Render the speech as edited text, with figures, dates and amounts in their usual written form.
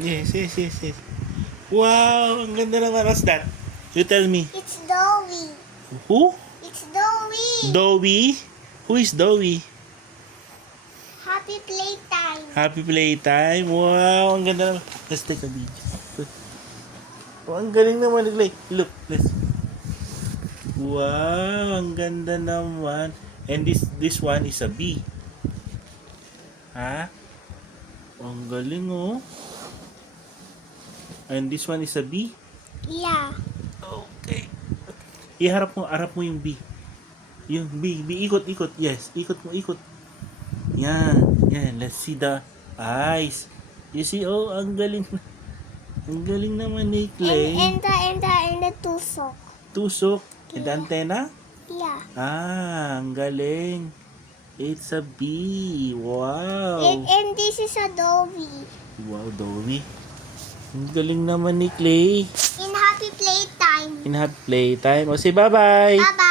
Yes, yes, yes, yes. Wow, ang ganda naman. What's that? You tell me. It's Dowie. Who? It's Dowie. Dowie? Who is Dowie? Happy playtime. Happy playtime. Wow, ang ganda naman. Let's take a video. Oh, ang galing naman. Look, let's. Wow, ang ganda naman. And this one is a bee. Ha? Ang galing oh. And this one is a bee. Yeah. Okay. Harap mo yung bee. Yung bee, ikot. Yes, ikot mo. Yan. Let's see the eyes. You see, oh, ang galing. Ang galing naman ni Clay. And the tusok. Tusok. And the antenna? Yeah. Ang galing. It's a bee. Wow. And this is a Dowie. Wow, Dowie. Ang galing naman ni Clay. In happy playtime. In happy playtime. O, say bye-bye. Bye-bye.